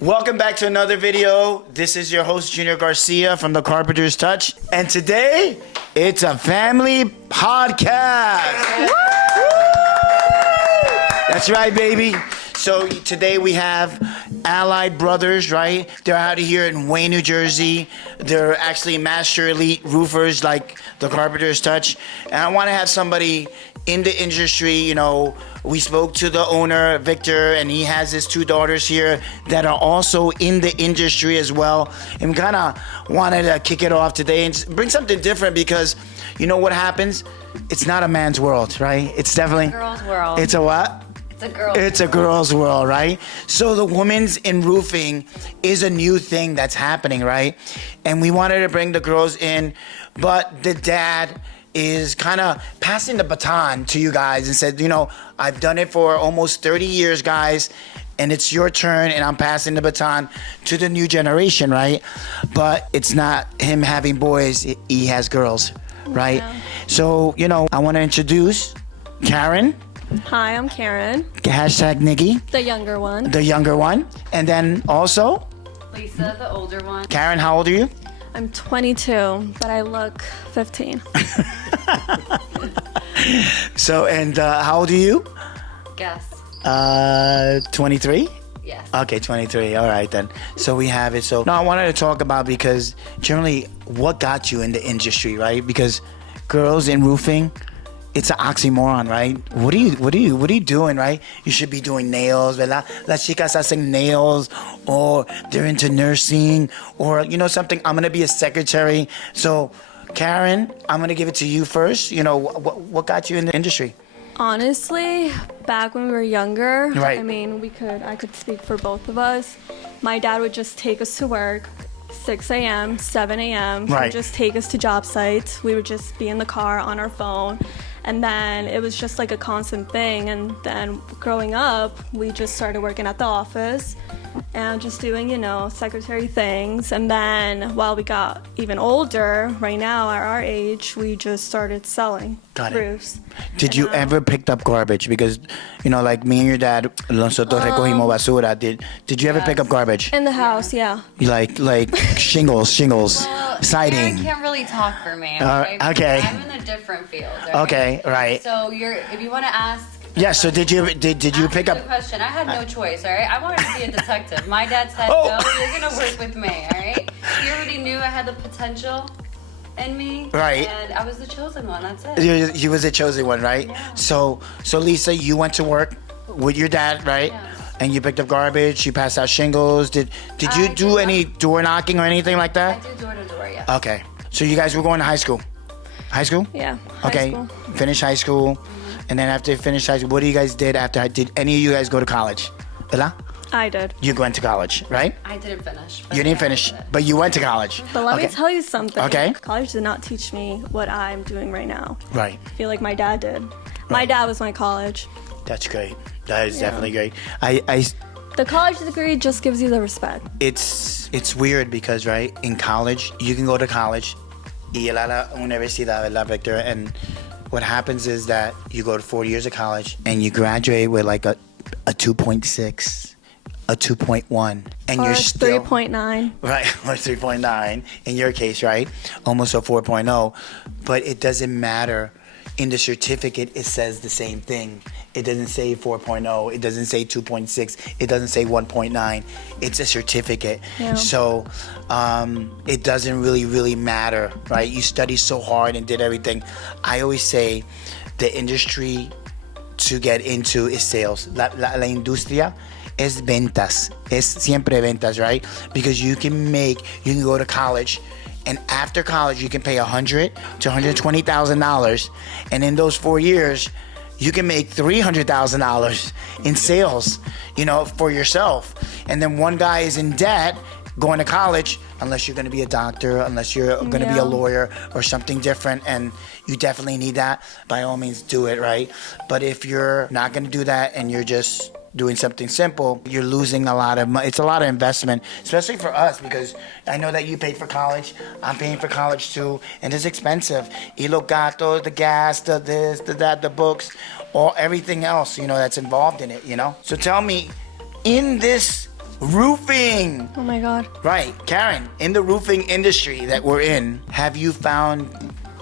Welcome back to another video. This is your host, Junior Garcia from the Carpenter's Touch. And today, it's a family podcast. That's right, baby. So today we have Allied Brothers, right? They're out of here in Wayne, New Jersey. They're actually master elite roofers like the Carpenter's Touch. And I want to have somebody in the industry, you know. We spoke to the owner, Victor, and he has his two daughters here that are also in the industry as well. And we kind of wanted to kick it off today and bring something different because you know what happens? It's not a man's world, right? It's definitely a girl's world. It's a what? It's a girl's world, right? So the women's in roofing is a new thing that's happening, right? And we wanted to bring the girls in, but the dad is kind of passing the baton to you guys and said, you know, I've done it for almost 30 years, guys, and it's your turn, and I'm passing the baton to the new generation, right? But it's not him having boys, he has girls, right? Yeah. So, you know, I want to introduce Karen. Hi, I'm Karen. Hashtag Nikki. The younger one. The younger one. And then also? Lisa, the older one. Karen, how old are you? I'm 22, but I look 15. So, and how old are you? Guess. 23? Yes. Okay, 23. All right, then. So we have it. So, no, I wanted to talk about because generally what got you in the industry, right? Because girls in roofing, it's an oxymoron, right? What are you doing, right? You should be doing nails, ¿verdad? Las chicas hacen nails, or they're into nursing, or you know something. I'm gonna be a secretary. So, Karen, I'm gonna give it to you first. You know, what got you in the industry? Honestly, back when we were younger, right. I mean, I could speak for both of us. My dad would just take us to work. 6 a.m., 7 a.m. Right. He would just take us to job sites. We would just be in the car on our phone. And then it was just like a constant thing. And then growing up, we just started working at the office and just doing, you know, secretary things. And then while we got even older, right now at our age, we just started selling roofs. Did you ever pick up garbage? Because, you know, like me and your dad, nosotros recogimos basura. Did you ever pick up garbage? In the house, yeah. Like shingles, Well, siding. Karen can't really talk for me. Okay. I'm in a different field. Okay, right. So if you want to ask. Yeah. So did you pick up? The question. I had no choice. All right. I wanted to be a detective. My dad said, "No, you're gonna work with me." All right. He already knew I had the potential in me. Right. And I was the chosen one. That's it. You was the chosen one, right? Yeah. So Lisa, you went to work with your dad, right? Yeah. And you picked up garbage. You passed out shingles. Did you do any door knocking or anything like that? I did door to door. Yeah. Okay. So you guys were going to high school. High school? Yeah. Okay. School. Finish high school. And then after you finished high school, what do you guys did after? Did any of you guys go to college? ¿Verdad? I did. You went to college, right? I didn't finish. You didn't finish, but you went to college. But let me tell you something. Okay. College did not teach me what I'm doing right now. Right. I feel like my dad did. My dad was my college. That's great. That is definitely great. The college degree just gives you the respect. It's weird because, right, in college, you can go to college, y a la universidad, ¿verdad, Victor? And what happens is that you go to 4 years of college and you graduate with like a 2.6, a 2.1, and or you're still 3.9. Right, or 3.9 in your case, right? Almost a 4.0, but it doesn't matter. In the certificate, it says the same thing. It doesn't say 4.0. It doesn't say 2.6. It doesn't say 1.9. It's a certificate. Yeah. So it doesn't really matter, right? You studied so hard and did everything. I always say the industry to get into is sales. La industria es ventas. Es siempre ventas, right? Because you can go to college, and after college, you can pay $100,000 to $120,000, and in those 4 years, you can make $300,000 in sales, you know, for yourself. And then one guy is in debt going to college, unless you're going to be a doctor, unless you're going to be a lawyer or something different, and you definitely need that, by all means do it, right? But if you're not going to do that and you're just doing something simple, you're losing a lot of money. It's a lot of investment, especially for us, because I know that you paid for college. I'm paying for college too, and it's expensive. Y los gatos, the gas, the this, the that, the books, everything else, you know, that's involved in it, you know? So tell me, in this Roofing. Oh my God. Right. Karen, in the roofing industry that we're in, have you found,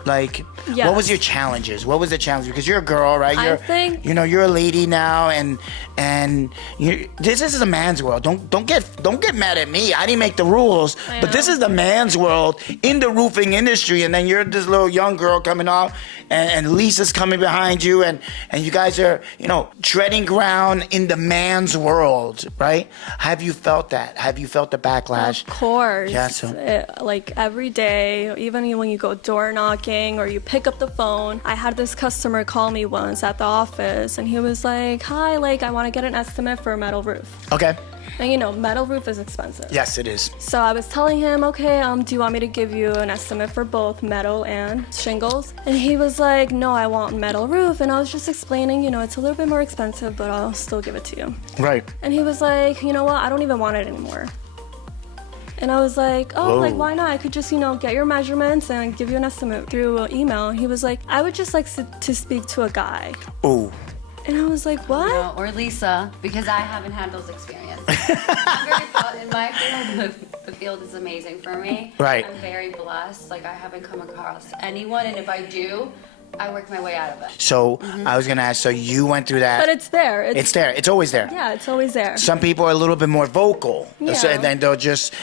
like, Yes. what was your challenges? What was the challenge? Because you're a girl, right? I You're, think- you know, you're a lady now, and this is a man's world. Don't get mad at me. I didn't make the rules, I but this know. is the man's world in the roofing industry. And then you're this little young girl coming off, and Lisa's coming behind you, and you guys are, you know, treading ground in the man's world, right? Have you felt that? Have you felt the backlash? Of course. Yeah, so- Like every day, even when you go door knocking or you pick up the phone. I had this customer call me once at the office, and he was like, "Hi, like I want to get an estimate for a metal roof." Okay. And you know, metal roof is expensive. Yes, it is. So I was telling him, okay, do you want me to give you an estimate for both metal and shingles? And he was like, no, I want metal roof. And I was just explaining, you know, it's a little bit more expensive, but I'll still give it to you. Right. And he was like, you know what? I don't even want it anymore. And I was like, oh, Whoa. like, why not? I could just, you know, get your measurements and give you an estimate through email. He was like, I would just like to speak to a guy. Ooh. And I was like, what? No, or Lisa, because I haven't had those experiences. I'm very in my field, the field is amazing for me. Right. I'm very blessed. Like, I haven't come across anyone, and if I do, I work my way out of it. So I was gonna ask. So you went through that. But it's there. It's there. It's always there. Yeah, it's always there. Some people are a little bit more vocal, Yeah. so, and then they'll just,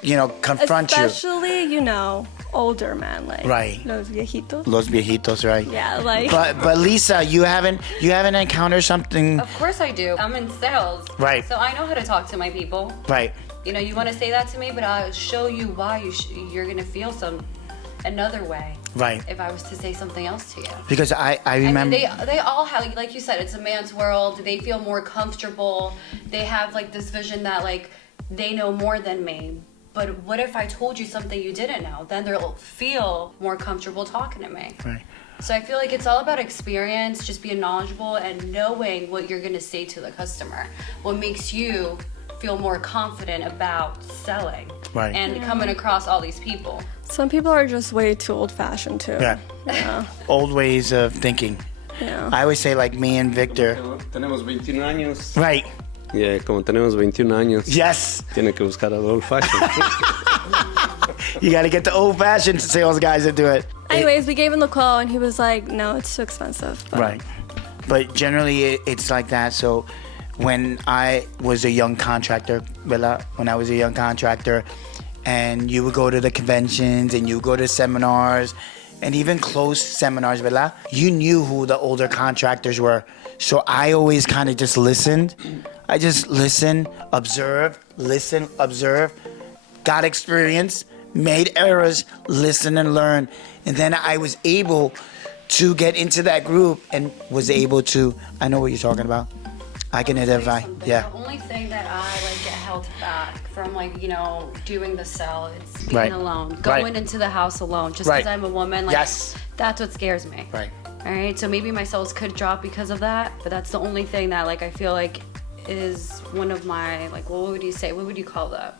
you know, confront Especially, you know, older men, like Right. los viejitos. you. Los viejitos, right? Yeah, like. But Lisa, you haven't encountered something, Of course I do. I'm in sales. Right. So I know how to talk to my people. right? You know, you want to say that to me, but I'll show you why you're going to feel another way. Right. If I was to say something else to you. Because I I mean, remember. they all have, like you said, it's a man's world. They feel more comfortable. They have like this vision that like they know more than me. But what if I told you something you didn't know? Then they'll feel more comfortable talking to me. Right. So I feel like it's all about experience, just being knowledgeable and knowing what you're going to say to the customer. What makes you feel more confident about selling Right. and coming across all these people. Some people are just way too old-fashioned too. Yeah. Yeah. Old ways of thinking. Yeah. I always say, like me and Victor. Tenemos 21 años. Right. Y como tenemos 21 años, Yes. tiene que buscar al old fashion. You got to get the old-fashioned sales guys to do it. Anyways, we gave him the quote, and he was like, "No, it's too expensive." But Right. But generally, it's like that. So when I was a young contractor, ¿verdad? When I was a young contractor, and you would go to the conventions and you would go to seminars and even closed seminars, ¿verdad? You knew who the older contractors were. So I always kind of just listened. I just listened, observed, got experience, made errors, listen and learn. And then I was able to get into that group and was able to, I know what you're talking about. I can identify. Something. Yeah. The only thing that I like get held back from, like, you know, doing the sell, it's being Right. alone, Right. going into the house alone. Just Right. because I'm a woman, like, Yes. that's what scares me. Right. All right. So maybe my sales could drop because of that, but that's the only thing that, like, I feel like is one of my, like, what would you say? What would you call that?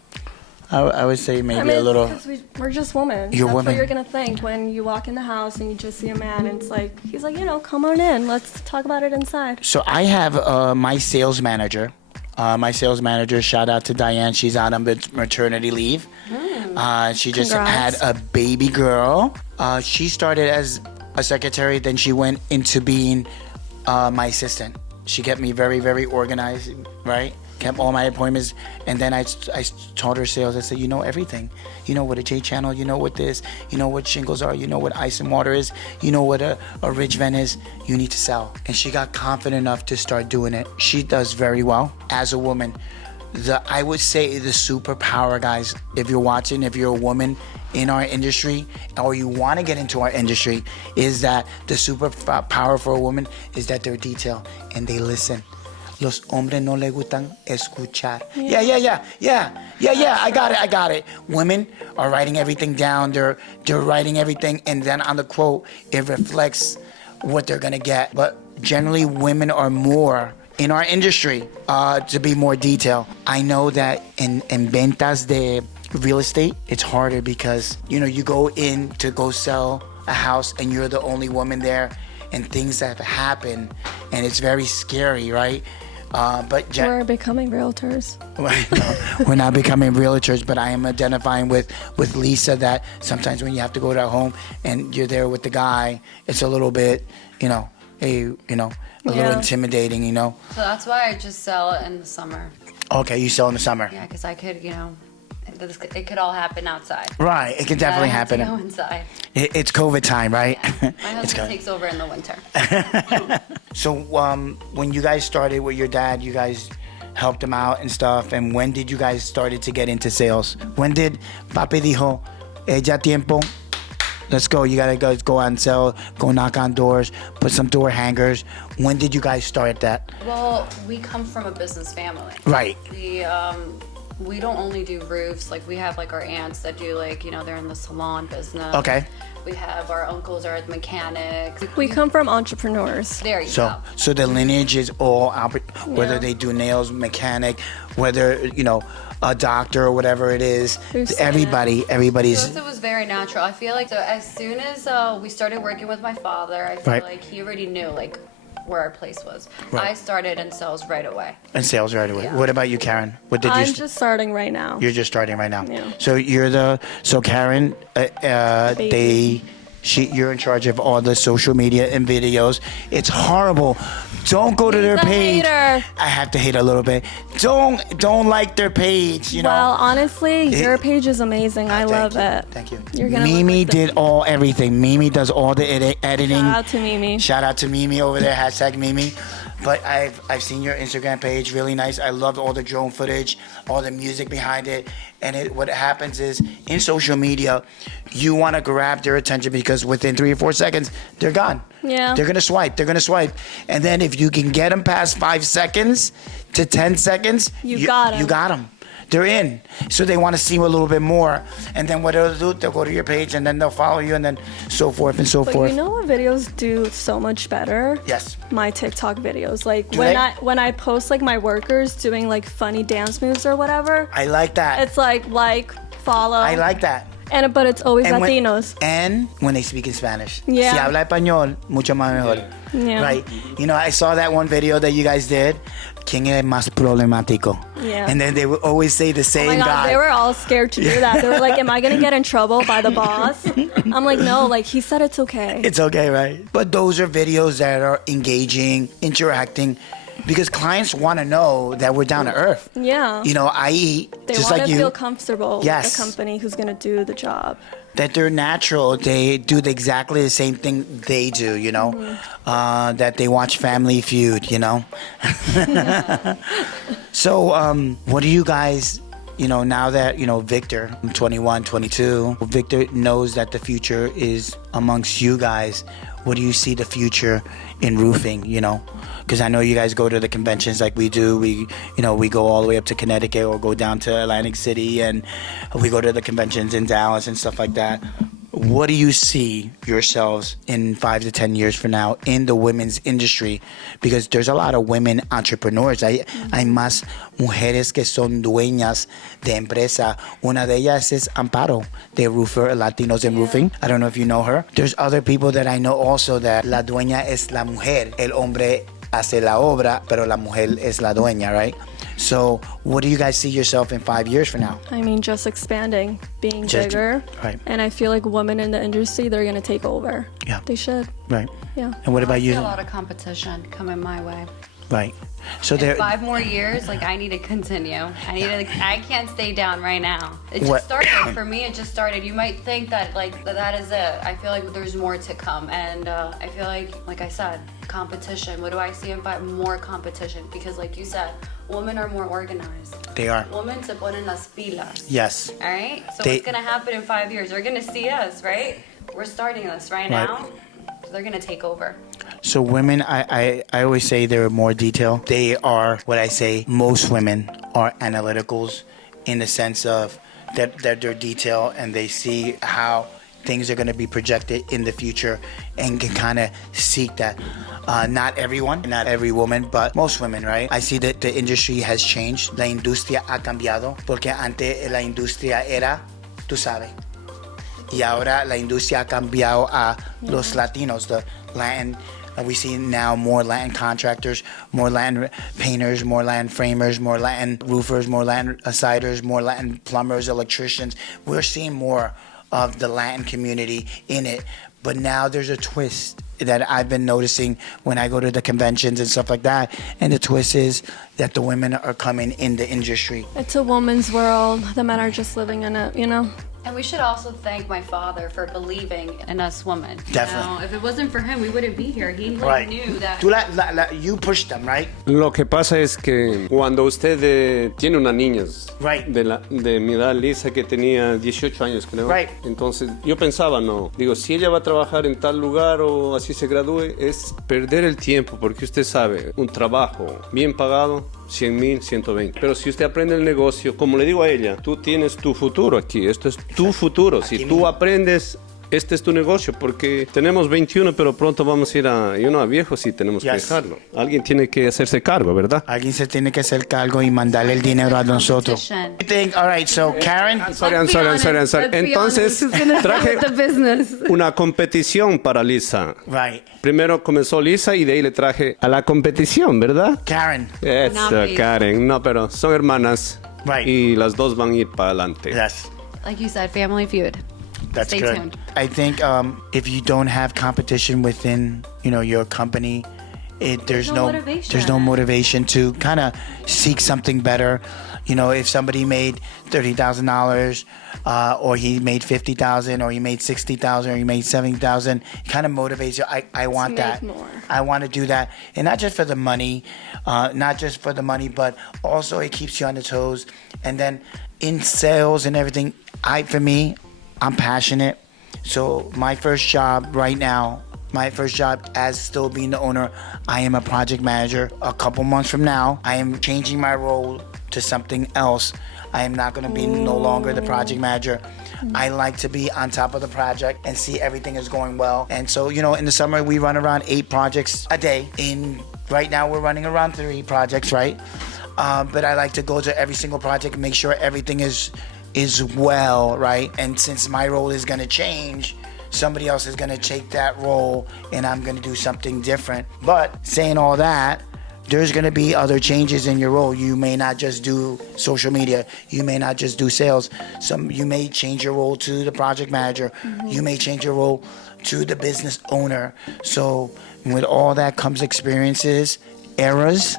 I would say maybe I mean, a little. because we're just women. You're That's women. what you're gonna think when you walk in the house and you just see a man, and it's like he's like, you know, come on in, let's talk about it inside. So I have my sales manager. Shout out to Diane. She's out on maternity leave. She just Congrats. had a baby girl. She started as a secretary, then she went into being my assistant. She kept me very, very organized, right? Kept all my appointments, and then I taught her sales. I said, you know everything. You know what a J channel, you know what this, you know what shingles are, you know what ice and water is, you know what a ridge vent is. You need to sell. And she got confident enough to start doing it. She does very well as a woman. I would say the superpower, guys, if you're watching, if you're a woman in our industry or you want to get into our industry, is that the superpower for a woman is that they're detailed and they listen. Los hombres no le gustan escuchar. Yeah. I got it. Women are writing everything down. They're writing everything, and then on the quote, it reflects what they're gonna get. But generally, women are more in our industry to be more detailed. I know that in ventas de real estate, it's harder because you go in to go sell a house and you're the only woman there, and things have happened, and it's very scary, right? But We're becoming realtors. no, we're not becoming realtors, but I am identifying with Lisa that sometimes when you have to go to a home and you're there with the guy, it's a little bit, a little intimidating, So that's why I just sell it in the summer. Okay, you sell in the summer. Yeah, because I could, it could all happen outside. Right, it can definitely happen. Go inside. It's COVID time, right? My husband takes over in the winter. So when you guys started with your dad, you guys helped him out and stuff. And when did you guys started to get into sales? When did Papi dijo, ya tiempo? Let's go. You gotta go out and sell. Go knock on doors. Put some door hangers. When did you guys start that? Well, we come from a business family. Right. We don't only do roofs. Like we have like our aunts that do they're in the salon business. Okay. We have our uncles are mechanics. We come from entrepreneurs. There you go. So the lineage is all whether Yeah. they do nails, mechanic, whether a doctor or whatever it is. Everybody's. So it was very natural. I feel like as soon as we started working with my father, I feel like he already knew where our place was. Right. I started in sales right away. And sales right away. Yeah. What about you, Karen? What did I'm you? just starting right now. You're just starting right now. Yeah. So Karen, you're in charge of all the social media and videos. It's horrible. Don't go to their He's a page. hater. I have to hate a little bit. Don't like their page. Well, honestly, your page is amazing. I love it. Thank you. You're gonna Mimi look like did everything. Mimi does all the editing. Shout out to Mimi. Shout out to Mimi over there. # Mimi. But I've seen your Instagram page, really nice. I love all the drone footage, all the music behind it. And what happens is in social media, you want to grab their attention because within 3 or 4 seconds, they're gone. Yeah. They're gonna swipe. And then if you can get them past 5 seconds to 10 seconds, You got 'em. You got them. They're in. So they want to see a little bit more. And then what they'll do, they'll go to your page and then they'll follow you and then so forth and so But forth. you know what videos do so much better? Yes. My TikTok videos. Like Do when they? when I post my workers doing funny dance moves or whatever, I like that. it's follow. I like that. But it's always And Latinos. and when they speak in Spanish. Yeah. Si habla español, mucho más mejor. Yeah. Right. I saw that one video that you guys did. ¿Quién es más problemático? Yeah. And then they would always say the Oh same my God, guy. they were all scared to do that. They were like, am I going to get in trouble by the boss? I'm like, no, he said it's okay. It's okay, right? But those are videos that are engaging, interacting, because clients want to know that we're down to earth. Yeah. I.e., They just want like to you, feel comfortable Yes. with the company who's going to do the job. that they're natural. They do exactly the same thing they do, that they watch Family Feud, So, what do you guys, now that, Victor, I'm 21, 22, Victor knows that the future is amongst you guys. What do you see the future in roofing, Because I know you guys go to the conventions like we do. We go all the way up to Connecticut or go down to Atlantic City, and we go to the conventions in Dallas and stuff like that. What do you see yourselves in 5 to 10 years from now in the women's industry? Because there's a lot of women entrepreneurs. Hay más mujeres que son dueñas de empresa. Una de ellas is Amparo, de Roofer Latinos in Roofing. I don't know if you know her. There's other people that I know also that la dueña es la mujer. El hombre hace la obra, pero la mujer es la dueña, right? So, what do you guys see yourself in 5 years from now? I mean, just expanding, being bigger. Right. And I feel like women in the industry, they're going to take over. Yeah. They should. Right. Yeah. And what about I see you? a lot of competition coming my way. Right. So there. 5 more years, I need to continue. I can't stay down right now. It just What- started for me. It just started. You might think that that is it. I feel like there's more to come, and I feel like I said, competition. What do I see in 5? More competition, because like you said, women are more organized. They are. Women se ponen las pilas. Yes. All right. So They- what's gonna happen in 5 years? They're gonna see us, right? We're starting this right now. So they're gonna take over. So women, I always say they're more detailed. They are what I say. Most women are analyticals, in the sense of that they're detailed and they see how things are going to be projected in the future and can kind of seek that. Not everyone, not every woman, but most women, right? I see that the industry has changed. La industria ha cambiado porque antes la industria era, tú sabes. Y ahora la industria ha cambiado a los latinos, the Latin We see now more Latin contractors, more Latin painters, more Latin framers, more Latin roofers, more Latin siders, more Latin plumbers, electricians. We're seeing more of the Latin community in it. But now there's a twist that I've been noticing when I go to the conventions and stuff like that. And the twist is that the women are coming in the industry. It's a woman's world. The men are just living in it, you know? And we should also thank my father for believing in us women. Definitely. You know, if it wasn't for him, we wouldn't be here. He Right. knew that. You pushed them, right? Lo que pasa es que cuando usted tiene unas niñas Right. de mi edad, Lisa, que tenía 18 años, creo. Right. Entonces yo pensaba, no, digo, si ella va a trabajar en tal lugar o así se gradúe, es perder el tiempo, porque usted sabe, un trabajo bien pagado, 100,000, 120. Pero si usted aprende el negocio, como le digo a ella, tú tienes tu futuro aquí, esto es tu futuro. Si tú aprendes, este es tu negocio, porque tenemos 21, pero pronto vamos a ir a viejos y tenemos que dejarlo. Alguien tiene que hacerse cargo, ¿verdad? Alguien se tiene que hacer cargo y mandarle el dinero a nosotros. All right, so Karen. I'm sorry. Entonces, traje una competición para Lisa. Right. Primero comenzó Lisa y de ahí le traje a la competición, ¿verdad? Karen. Eso, Karen. No, pero son hermanas. Right. Y las dos van a ir para adelante. Yes. Like you said, family feud. That's Stay good. tuned. I think if you don't have competition within, your company, there's no no motivation to kind of seek something better. If somebody made $30,000, or he made $50,000, or he made $60,000, or he made $70,000, it kind of motivates you. I want that. More. I want to do that, and not just for the money, but also it keeps you on the toes. And then in sales and everything, I'm passionate. So my first job as still being the owner, I am a project manager. A couple months from now, I am changing my role to something else. I am not going to be no longer the project manager. I like to be on top of the project and see everything is going well. And so, in the summer, we run around 8 projects a day. Right now, we're running around 3 projects, right? But I like to go to every single project and make sure everything is well, right? And since my role is going to change, somebody else is going to take that role and I'm going to do something different. But saying all that, there's going to be other changes in your role. You may not just do social media. You may not just do sales. You may change your role to the project manager. Mm-hmm. You may change your role to the business owner. So with all that comes experiences, eras.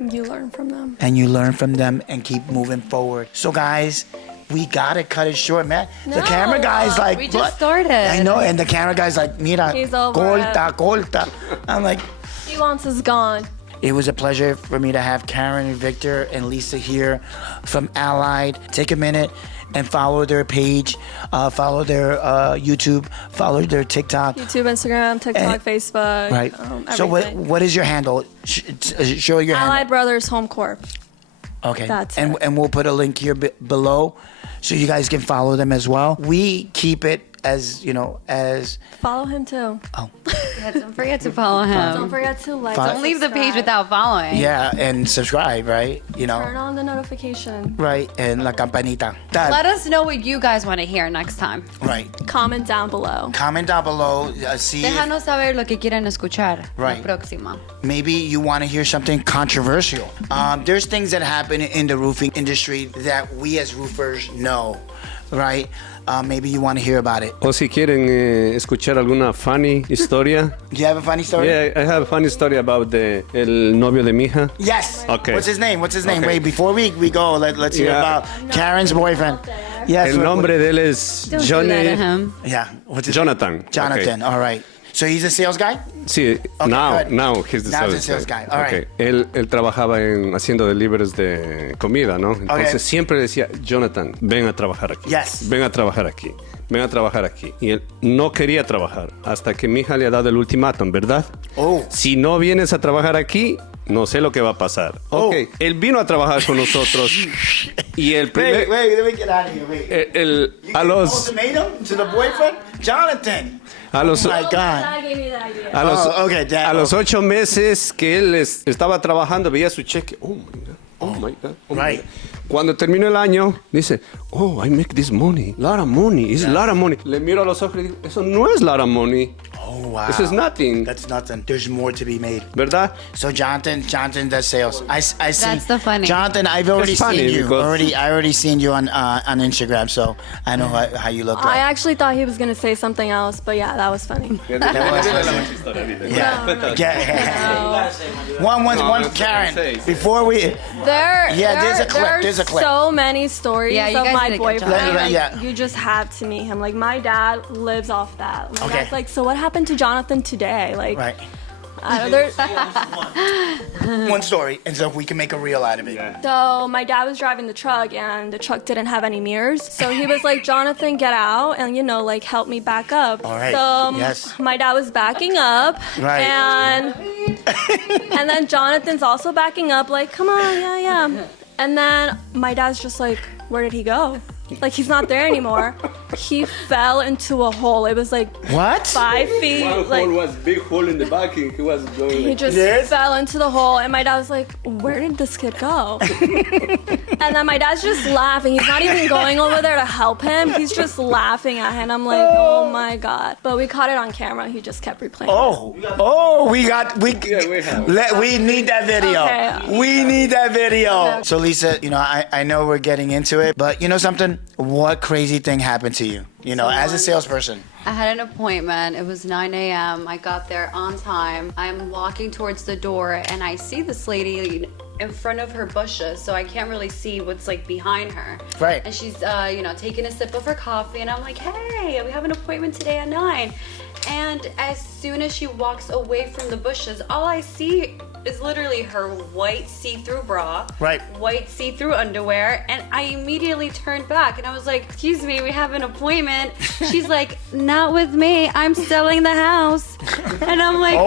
You learn from them. And you learn from them and keep moving forward. So guys, we gotta cut it short, man. The camera guy's like, we just started. I know, and the camera guy's like, mira, He's over corta. I'm like, he wants us gone. it was a pleasure for me to have Karen and Victor and Lisa here from Allied. Take a minute and follow their page, follow their YouTube, follow their TikTok. YouTube, Instagram, TikTok, Facebook. Right. So what is your handle? Show your handle. Allied Brothers Home Corp. Okay. That's and it. And we'll put a link here below so you guys can follow them as well. We keep it as, Follow him too. Oh. Yeah, don't forget to follow him. Don't forget to like. Don't leave the page without following. Yeah, and subscribe, right? Turn on the notification. Right, and la campanita. Let us know what you guys want to hear next time. Right. Comment down below. Comment down below. See Déjanos saber lo que quieren escuchar. Right. La próxima. Maybe you want to hear something controversial. There's things that happen in the roofing industry that we as roofers know, right? Maybe you want to hear about it. O si quieren escuchar alguna funny historia. Do you have a funny story? Yeah, I have a funny story about el novio de mi hija. Yes. Okay. What's his name? Okay. Wait, before we go, let's hear about Karen's boyfriend. Yes. El nombre de él es Don't do that to Johnny. him. Yeah. What's his Jonathan. name? Jonathan. Okay. All right. So he's a sales guy? Sí, Okay, now good. he's the Now he's sales, a sales guy. All Okay. right. Él trabajaba haciendo deliveries de comida, ¿no? Entonces siempre decía, Jonathan, ven a trabajar aquí. Yes. Ven a trabajar aquí. Ven a trabajar aquí. Y él no quería trabajar hasta que mi hija le ha dado el ultimátum, ¿verdad? Oh. Si no vienes a trabajar aquí, no sé lo que va a pasar. Oh. Ok, él vino a trabajar con nosotros y el primer... Wait, let me get out of here. Wait. A los... Ultimatum to the boyfriend? Jonathan. A los, Oh my God. Dad gave me the idea. A los, okay, Dad. a los 8 meses que él estaba trabajando, veía su cheque. Oh, my God. Oh, my God. Oh, my Right. God. Cuando terminó el año, dice, oh, I make this money. Lot of money. It's lot of money. Le miro a los ojos y digo, eso no es lot of money. Oh, wow. Eso es nothing. That's nothing. There's more to be made. ¿Verdad? So Jonathan does sales. I see. That's the funny. Jonathan, I've already It's funny seen you. because- I already seen you on Instagram, so I know how you look I like. actually thought he was gonna say something else, but yeah, that was funny. Yeah. One, Karen. Before we, there's a clip. There's a clip. So many stories Yeah, you of guys my need to get boyfriend. Jonathan. Like, Yeah. you just have to meet him. Like my dad lives off that. My Okay. dad's like, so what happened to Jonathan today? Like, Right. there's, One story, and so we can make a reel out of it. so my dad was driving the truck, and the truck didn't have any mirrors. So he was like, Jonathan, get out, and like help me back up. All right. So Yes. my dad was backing up, Right. and then Jonathan's also backing up, like, come on, yeah. And then my dad's just like, where did he go? Like, he's not there anymore. He fell into a hole. It was like What? 5 feet. Like, was big hole in the back and he was going he just Yes? fell into the hole, and my dad was like, where did this kid go? And then my dad's just laughing. He's not even going over there to help him. He's just laughing at him. I'm like, oh my God. But we caught it on camera. He just kept replaying. We need that video. Okay. We need that video. So Lisa, I know we're getting into it, but you know something? What crazy thing happened to you? As a salesperson. I had an appointment. It was 9 a.m. I got there on time. I'm walking towards the door and I see this lady in front of her bushes, so I can't really see what's like behind her. Right. And she's, taking a sip of her coffee, and I'm like, hey, we have an appointment today at 9. And as soon as she walks away from the bushes, all I see is literally her white see-through bra, Right. white see-through underwear, and I immediately turned back and I was like, excuse me, we have an appointment. She's like, not with me, I'm selling the house. And I'm like,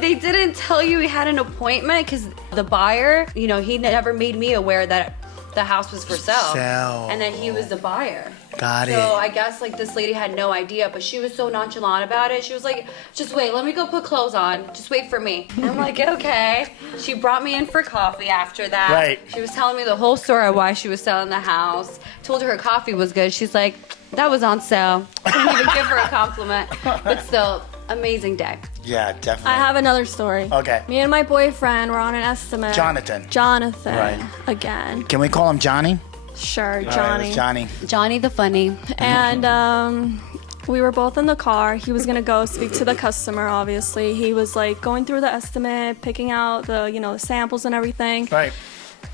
they didn't tell you we had an appointment, because the buyer, he never made me aware that the house was for sale. And then he was the buyer. Got it. So I guess this lady had no idea, but she was so nonchalant about it. She was like, just wait, let me go put clothes on. Just wait for me. And I'm like, okay. She brought me in for coffee after that. Right. She was telling me the whole story of why she was selling the house. Told her coffee was good. She's like, that was on sale. I didn't even give her a compliment. But still, amazing day. Yeah, definitely. I have another story. Okay. Me and my boyfriend were on an estimate. Jonathan. Right. Again. Can we call him Johnny? Sure, All right, Johnny. it's Johnny. Johnny the funny. And we were both in the car. He was gonna go speak to the customer. Obviously, he was like going through the estimate, picking out the the samples and everything. Right.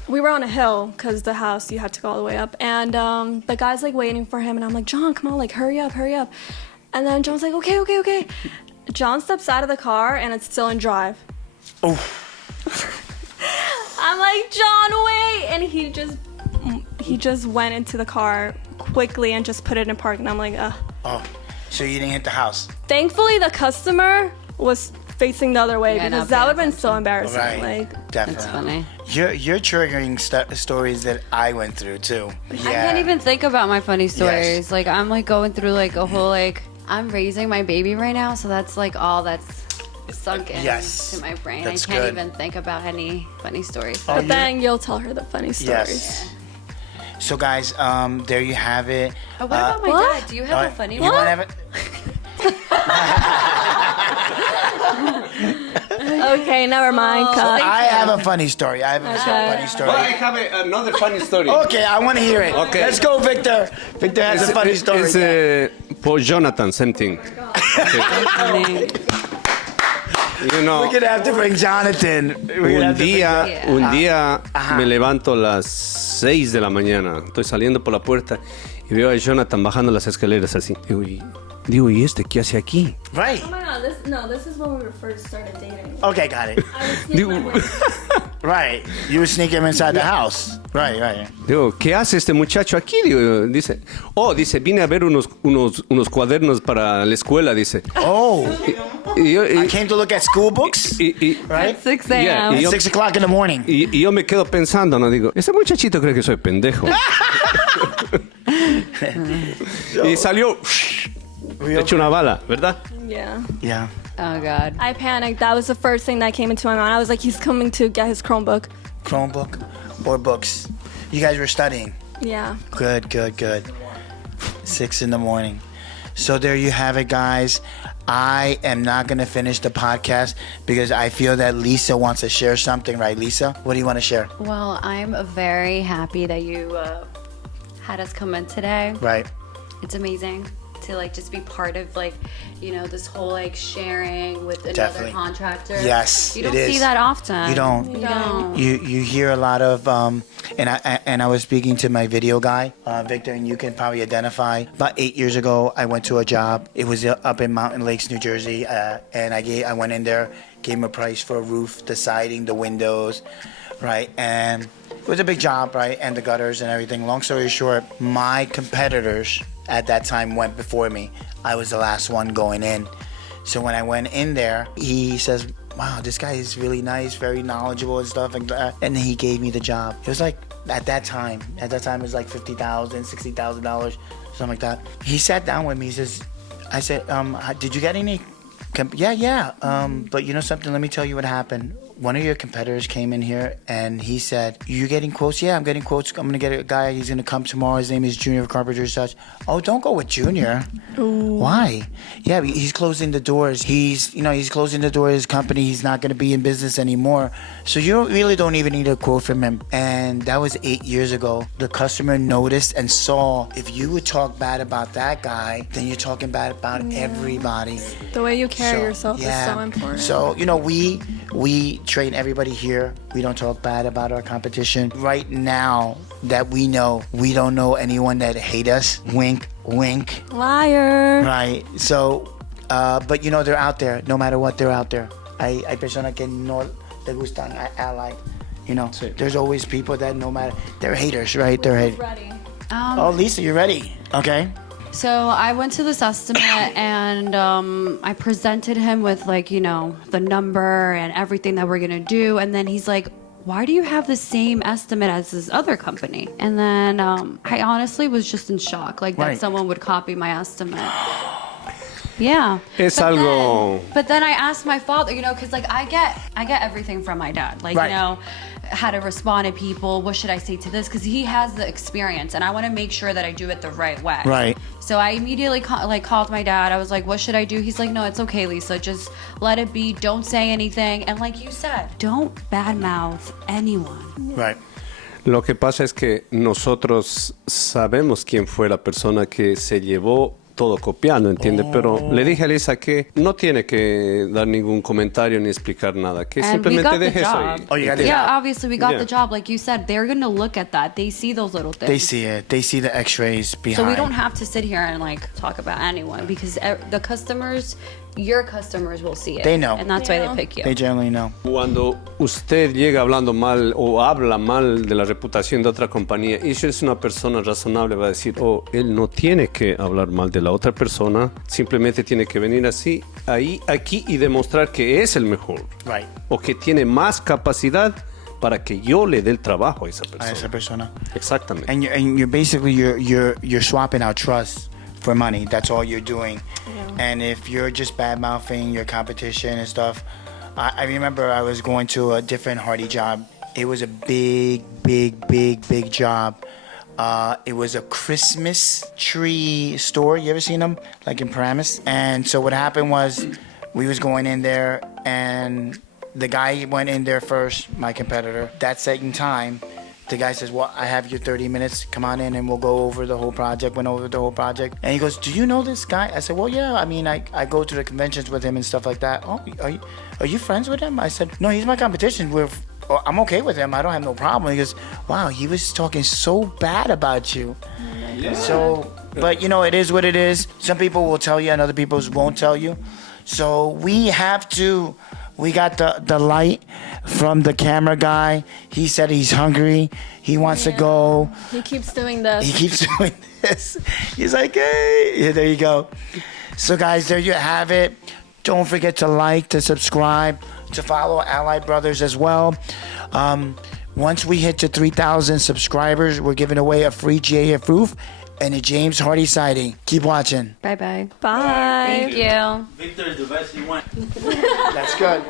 We were on a hill because the house you had to go all the way up, and the guy's like waiting for him, and I'm like, John, come on, like hurry up. And then John's like, okay. John steps out of the car and it's still in drive. Oh. I'm like, John, wait, and he just went into the car quickly and just put it in park, and I'm like, ugh. Oh. So you didn't hit the house. Thankfully, the customer was facing the other way, Yeah, because not that paying would have been so embarrassing. Right. Like, Definitely. That's funny. You're triggering stories that I went through too. Yeah. I can't even think about my funny stories. Yes. Like, I'm like going through like a whole I'm raising my baby right now, so that's like all that's sunk in Yes. to my brain. That's I can't good. even think about any funny stories. but then you'll tell her the funny stories. Yes. So guys, there you have it. Oh, what about my What? dad? Do you have a funny you one? wanna have it? Okay, never mind. Cut. I have a funny story. I have a funny story. Well, I have another funny story. Okay, I want to hear it. Okay. Let's go, Victor. Victor has a funny story. It's for Jonathan, same thing. Funny. You know, We're gonna have to bring Jonathan. un día me levanto a las 6 de la mañana. Estoy saliendo por la puerta y veo a Jonathan bajando las escaleras así. Digo, ¿y este qué hace aquí? Right. Oh my God, this is when we first started dating. Okay, got it. I was sneaking my way. Right. You were sneaking him inside the house. Right. Digo, ¿qué hace este muchacho aquí? Dice, vine a ver unos cuadernos para la escuela, dice. Oh, Y yo, I came to look at school books. Right. 6 Yeah, a.m. y yo- 6 o'clock in the morning. y yo me quedo pensando, ¿no? Digo, este muchachito cree que soy pendejo. Y salió hecho una bala, ¿verdad? Yeah. Yeah. Oh, God. I panicked. That was the first thing that came into my mind. I was like, he's coming to get his Chromebook. Chromebook or books. You guys were studying. Yeah. Good. 6 in the morning. So there you have it, guys. I am not going to finish the podcast because I feel that Lisa wants to share something, right, Lisa? What do you want to share? Well, I'm very happy that you had us come in today. Right. It's amazing to like just be part of like, you know, this whole like sharing with another Definitely. contractor. Yes, you don't it is. see that often. You don't. You don't. You hear a lot of and I was speaking to my video guy, Victor, and you can probably identify. About 8 years ago, I went to a job. It was up in Mountain Lakes, New Jersey, and I went in there, gave him a price for a roof, the siding, the windows, right, and it was a big job, right, and the gutters and everything. Long story short, my competitors at that time went before me. I was the last one going in. So when I went in there, he says, wow, this guy is really nice, very knowledgeable and stuff. And he gave me the job. It was like, at that time it was like $50,000, $60,000, something like that. He sat down with me. He says, I said, did you get any? Yeah. But you know something? Let me tell you what happened. One of your competitors came in here and he said, you getting quotes? Yeah, I'm getting quotes. I'm going to get a guy. He's going to come tomorrow. His name is Junior Carpenter such. Oh, don't go with Junior. Ooh. Why? Yeah, he's closing the doors. He's closing the door of his company. He's not going to be in business anymore. So you really don't even need a quote from him. And that was 8 years ago. The customer noticed and saw, if you would talk bad about that guy, then you're talking bad about everybody. The way you carry yourself is so important. So, you know, we train everybody here. We don't talk bad about our competition. Right now that we know, we don't know anyone that hate us. Wink, wink. Liar. Right. So, but you know, they're out there. No matter what, they're out there. Hay personas que no le gustan a Ally. You know, there's always people that no matter, they're haters, right? They're haters. Ready. Oh, Lisa, you're ready. Okay. So I went to this estimate and I presented him with like, you know, the number and everything that we're going to do. And then he's like, why do you have the same estimate as this other company? And then I honestly was just in shock, like that someone would copy my estimate. Yeah. But then I asked my father, you know, because like I get everything from my dad. Like, you know, how to respond to people, what should I say to this? Because he has the experience and I want to make sure that I do it the right way. Right. So I immediately called my dad. I was like, what should I do? He's like, no, it's okay, Lisa. Just let it be. Don't say anything. And like you said, don't badmouth anyone. Right. Lo que pasa es que nosotros sabemos quién fue la persona que se llevó todo copiando, ¿entiende? Pero le dije a Lisa que no tiene que dar ningún comentario ni explicar nada, que simplemente deje eso ahí. Oh, you got the Yeah, job. obviously we got the job. Like you said, they're going to look at that. They see those little things. They see it. They see the x-rays behind. So we don't have to sit here and like talk about anyone because the customers, your customers will see it. They know. And that's why they pick you. They generally know. Cuando usted llega hablando mal o habla mal de la reputación de otra compañía, y si es una persona razonable va a decir, oh, él no tiene que hablar mal de la otra persona, simplemente tiene que venir así, aquí y demostrar que es el mejor. Right. O que tiene más capacidad para que yo le dé el trabajo a esa persona. A esa persona. Exactamente. And you're basically you're swapping out trust for money. That's all you're doing. Yeah. And if you're just bad mouthing your competition and stuff, I remember I was going to a different Hardy job. It was a big job. It was a Christmas tree store. You ever seen them? Like in Paramus? And so what happened was we was going in there and the guy went in there first, my competitor. That second time, the guy says, well, I have your 30 minutes. Come on in and we'll go over the whole project. Went over the whole project. And he goes, do you know this guy? I said, well, yeah. I mean, I go to the conventions with him and stuff like that. Oh, are you friends with him? I said, no, he's my competition. I'm okay with him. I don't have no problem. He goes, wow, he was talking so bad about you. Yeah. So, but you know, it is what it is. Some people will tell you and other people won't tell you. So we got the light from the camera guy. He said he's hungry. He wants to go. He keeps doing this. He's like, hey, yeah, there you go. So guys, there you have it. Don't forget to like, to subscribe, to follow Ally Brothers as well. Once we hit to 3,000 subscribers, we're giving away a free GAF roof and a James Hardy siding. Keep watching. Bye-bye. Bye. Thank you. Victor is the best you want. That's good.